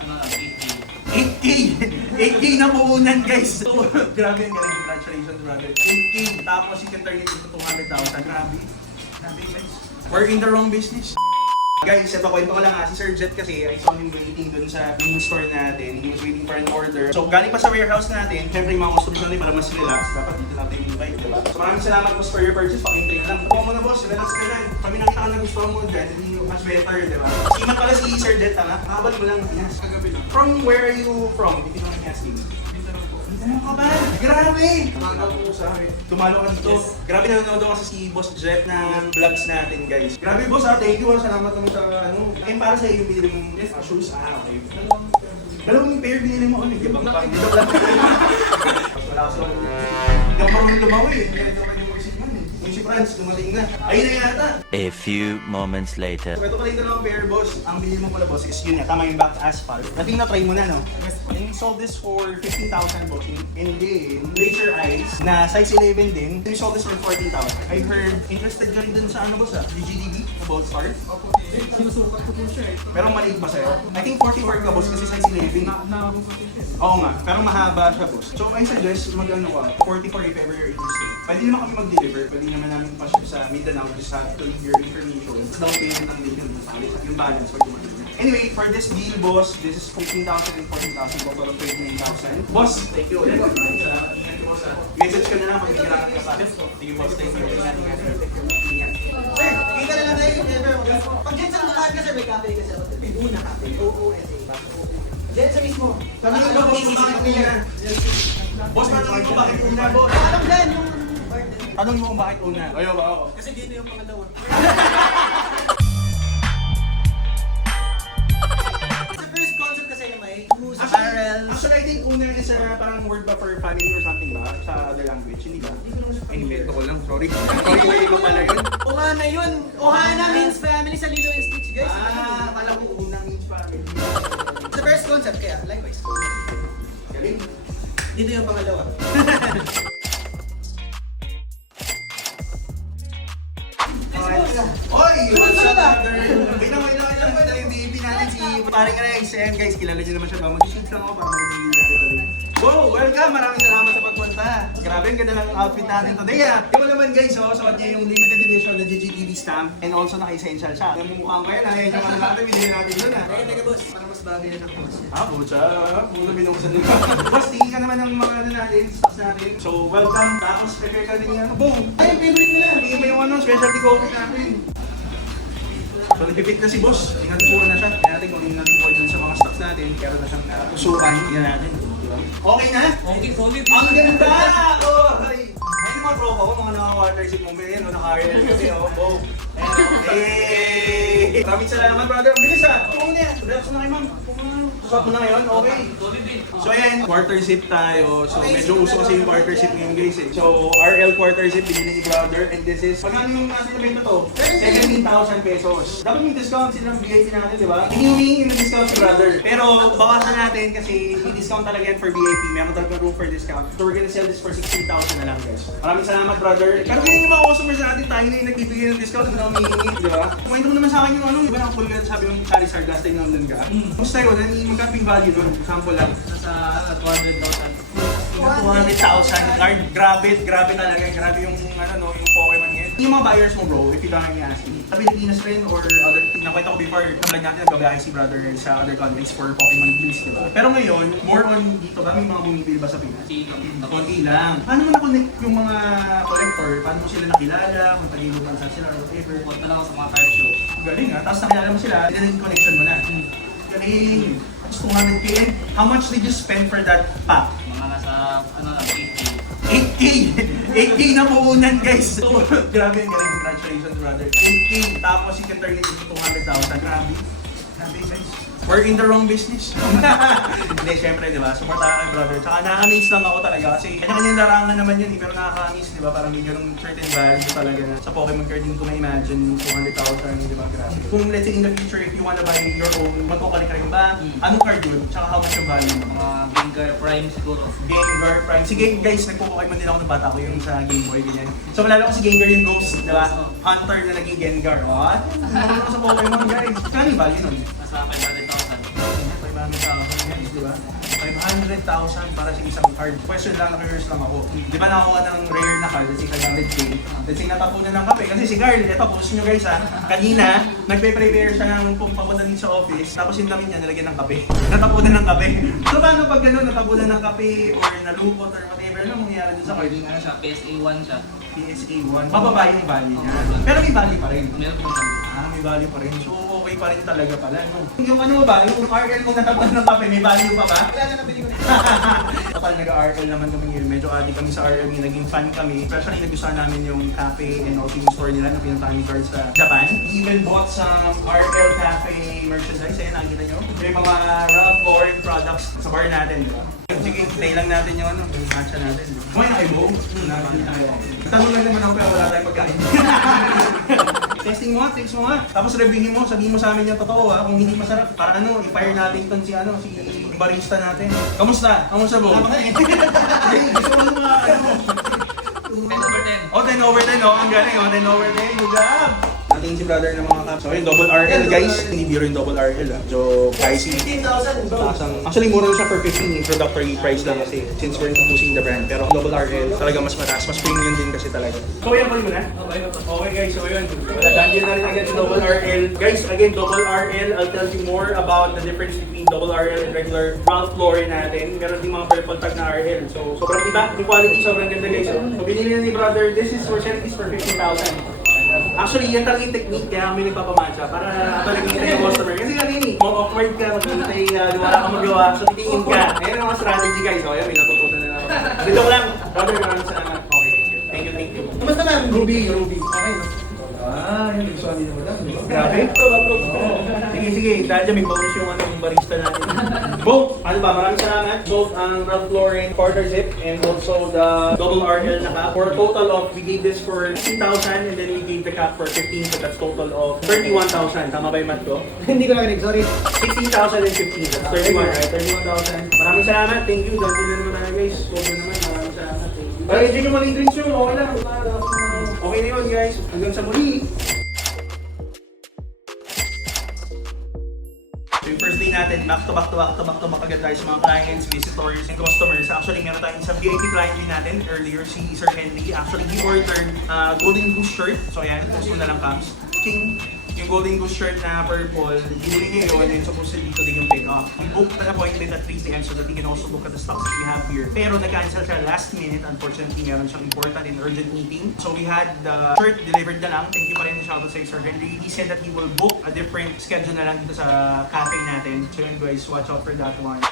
8K! 8K na puhunan guys! So, grabe ang galing. Congratulations brother. 8K! Tapos you can turn it into 200,000. Grabe. Grabe guys. We're in the wrong business. Guys, ito kwento ko lang si Sir Jet kasi I saw him waiting dun sa main store natin. He was waiting for an order. So, galing pa sa warehouse natin. Siyempre, yung mga customers natin para mas relax. Dapat dito natin invite, diba? So, maraming salamat boss for your purchase. Pakintay na lang. Kuha mo na boss, relax ka lang. Kami nakita ka na gusto mo dyan. Hindi mas better, diba? Siman pala si Sir Jet, ha? Nakabal mo lang. Yes. From where are you from? Hindi ko naman asking. Ano ka ba? Grabe! Tumalo ka dito. Yes. Grabe nanonood ako si Boss Jet ng vlogs natin, guys. Grabe boss thank you salamat naman sa ano. Eh para sa iyo binili mo shoes. Okay. Dalawang pair binili mo ano, gabang pa. Dito lang. Wala ko sa hindi ako marunong lumawi. Ganito ka yung music man eh. Music friends, dumating na. Ayun na yata. A few moments later. So ito pala yung dalawang pair boss. Ang binili mo pala boss is yun nga, tama yung back asphalt. Nating na-try mo na no? And sold this for 15,000 boss. And then, Glacier Ice na size 11 din. We sold this for 14,000. I heard interested ka rin dun sa ano boss DGDB? Na Bold Start? Sinusukat ko po siya eh. Pero maliit ba sa'yo? I think 44 ka boss kasi size 11. Nakakabungkot siya. Oo nga, pero mahaba siya boss. So I suggest mag-ano ka, 44 if ever you're interested. Pwede naman kami mag-deliver. Pwede naman namin pa-ship sa Mindanao. Just have to leave your information. Down payment ang din yung balance pag dumating. Anyway, for this deal, boss, this is 15,000 and 14,000, total of 29,000. Boss, thank you. Thank you, boss. Message ka na lang pag kailangan ka pa. Thank you, boss. Thank you. Ingat. Sir, kita na lang tayo. Pag dyan sa lahat ka sir, may cafe ka sir. May Buna Cafe. Dyan sa mismo. Sabi ko ba, boss, bakit una? Boss, tanongin ko bakit una, boss? Alam dyan yung partner. Tanongin mo kung bakit una. Ayaw ba ako? Kasi dito yung pangalawa. Sa first concept kasi na may shoes, apparel. Actually, I think una is parang word ba for family or something ba? Sa other language, hindi ba? Ay, invento ko lang. Sorry. Sorry, way ko pala yun. Ohana yun. Ohana means family sa Lilo and Stitch guys. Akala ko una means family. Sa first concept kaya, likewise. Galing. Dito yung pangalawa. Oy! Sunod ah! Wait lang. Ito yung baby natin si paring Rex. And guys, kilala niyo naman siya ba? Mag-shake lang ako para magandang video natin today. Wow! Welcome! Maraming salamat sa pagpunta. Grabe, ang ganda ng outfit natin today ah. Yung naman guys, suot niya yung limited edition na GGTV stamp and also naka-essential siya. Namumukhang kayo na, yung ano natin, binili natin doon ah. Teka boss, para mas bagay na ng boss. Pucha. Muna binuksan nila. Boss, tingin ka naman ng mga ano natin, stocks natin. So, welcome. Tapos, prepare ka din yung boom! Ay, yung favorite nila. Tingin mo yung ano, specialty coffee natin. So, nagpipit na si boss. Tingnan po na siya. Kaya natin kung natin po dun sa mga stocks natin. Kaya na siyang usukan. Tingnan natin. Okay na? Okay, solid. Ang ganda! Oh, ay! Ay, yung mga tropa ko, mga naka-watership mo ngayon, naka-RL kasi, oh. Hey! Maraming salamat, brother. Ang bilis ah! Oo na yan. Relax mo na kayo, ma'am. Susot mo na ngayon, okay. So ayan, quarter zip tayo. So medyo uso kasi yung quarter zip ngayon guys eh. So RL quarter zip binili ni brother and this is, pagkano yung nasa nabenta to? 17,000 pesos. Dapat yung discount sila ng VIP natin, di ba? Hinihingi yung discount si brother. Pero bawasan natin kasi may discount talaga yan for VIP. Meron talaga room for discount. So we're gonna sell this for 16,000 na lang guys. Maraming salamat brother. Pero kaya yung mga customers natin, tayo na yung nagbibigay ng discount na humihingi, di ba? Kwento mo naman sa akin yung ano, di ba nakapull ka sabi yung Charizard last time naman ka? Kumusta yun? Magkano yung value doon? Example lang. Nasa 200,000. 200,000 card. Grabe talaga. Grabe yung ano no, yung Pokemon ngayon. Yung mga buyers mo bro, if you don't mind me asking, sa Pilipinas rin or other, nakwenta ko before, kamlag natin nagbabiyahe si brother sa other countries for Pokemon bills, diba? Pero ngayon, more on dito ba? May mga bumibili ba sa Pinas? Konti lang. Paano mo na-connect yung mga collector? Paano mo sila nakilala? Kung tagilutan sa sila or whatever? Punta lang ako sa mga card show. Galing ha? Tapos nakilala mo sila, din connection mo na. Galing. Tapos 200k. How much did you spend for that pack? Mga nasa, ano lang, 80. 8K! 8K na puhunan guys! So, grabe ang galing. Congratulations brother. 8K, tapos you can turn it into 200,000. Grabe. Grabe guys. We're in the wrong business. Hindi, syempre, di ba? Support tayo kay brother. Tsaka nakaka-amaze lang ako talaga kasi kanya-kanyang larangan naman yun, pero nakaka-amaze, di ba? Parang bigyan ng certain value talaga na sa Pokemon card, hindi ko ma-imagine 200,000, di ba? Grabe. Kung let's say in the future, if you wanna buy your own, magkukali ka rin ba? Anong card yun? Tsaka how much yung value? Mga Gengar Prime siguro. Gengar Prime. Sige guys, nagpo-Pokemon din ako ng bata ko yung sa Game Boy, ganyan. So malala ko si Gengar yung Ghost, di ba? Hunter na naging Gengar. Oh, marunong sa Pokemon guys. Kano yung value nun? Nasa 500,000. marami thousand guys, di ba? 500,000 para sa isang card. Question lang, na-curious lang ako. Di ba nakakuha ng rare na card, let's say 500K, let's say natapunan ng kape. Kasi si Carl, eto, post nyo guys ha, kanina, nagpe-prepare siya ng papunta din sa office, tapos yung damit niya nilagyan ng kape. Natapunan ng kape. So paano pag gano'n, natapunan ng kape, or nalungkot, or whatever, ano mangyayari dun sa card? Ano siya, PSA 1 siya. PSA 1, mababa yung value niya. Pero may value pa rin. Meron po siya. May value pa rin. So, okay pa rin talaga pala, no? Yung ano ba, yung RL kung natapunan ng kape, may value pa ba? Wala na nabili ko na. Kapag nag-RL naman kami ngayon, medyo addict kami sa RL, naging fan kami. Especially nagustuhan namin yung cafe and also yung store nila na pinuntahan ni Carl sa Japan. We even bought some RL cafe merchandise. Ayan, nakikita nyo. May mga Ralph Lauren products sa bar natin, di ba? Sige, play lang natin yung ano, yung matcha natin. Kumain na kayo, Bo? Tanong lang naman ako pero wala tayong pagkain. Testing mo nga, taste mo nga. Tapos reviewin mo, sabihin mo sa amin yung totoo ha. Kung hindi masarap, para ano, i-fire natin itong si barista natin. Kamusta? Kamusta, Bo? Hey, gusto mo mga ano? 10 over 10. Oh, 10 over 10, oh. Ang galing, oh. 10 over 10. Good job! Natin si brother ng mga caps. So, yung double RL, guys. Hindi biro yung double RL, ah. So, pricey. 15,000 bro. Actually, mura siya for 15 introductory price lang kasi since we're introducing the brand. Pero double RL, talaga mas mataas. Mas premium din kasi talaga. So, yan mo na? Okay, guys. So, yun. Madadangin na rin agad sa double RL. Guys, again, double RL, I'll tell you more about the difference between double RL and regular Ralph Lauren natin. Meron din mga purple tag na RL. So, sobrang iba. Yung quality, sobrang ganda, guys. So, binili na ni brother. This is for 15,000. Actually, yan talaga yung technique kaya kami nagpapamatcha para talagang yung customer. Kasi kanini, more awkward ka, maghihintay, wala kang magawa, so titingin ka. Ayan ang mga strategy guys. O, ayan, may natutunan na naman. Dito ko lang. Brother, maraming salamat. Okay. Thank you, thank you. Kumusta na? Ruby. Okay, no? Yun, gusto nila mo lang. Grabe. Sige. Dahil dyan, may bonus yung ano, yung barista natin. Both, ano ba, maraming salamat. Both ang Ralph Lauren quarter zip and also the double RL na cap. For a total of, we gave this for 15,000 and then we gave the cap for 15, so that's total of 31,000. Tama ba yung math ko? Hindi ko narinig, sorry. 16,000 and 15. That's 31, right? 31,000. Maraming salamat. Thank you. Dahil na naman tayo guys. Sobrang naman. Maraming salamat. Thank you. Pero enjoy yung mga drinks yun. Okay lang. Okay na yun guys. Hanggang sa muli. So yung first day natin, back to back agad tayo sa mga clients, visitors, and customers. Actually, meron tayong isang VIP client din natin earlier, si Sir Henry. Actually, he ordered Golden Goose shirt. So ayan, post mo na lang Cams. Ching! Yung Golden Goose shirt na purple, binili niya yun and supposedly dito din yung pick up. We booked an appointment at 3 p.m. so that he can also look at the stocks that we have here. Pero nag-cancel siya last minute. Unfortunately, meron siyang important and urgent meeting. So we had the shirt delivered na lang. Thank you pa rin shoutout sa Sir Henry. He said that he will book a different schedule na lang dito sa cafe natin. So yun guys, watch out for that one.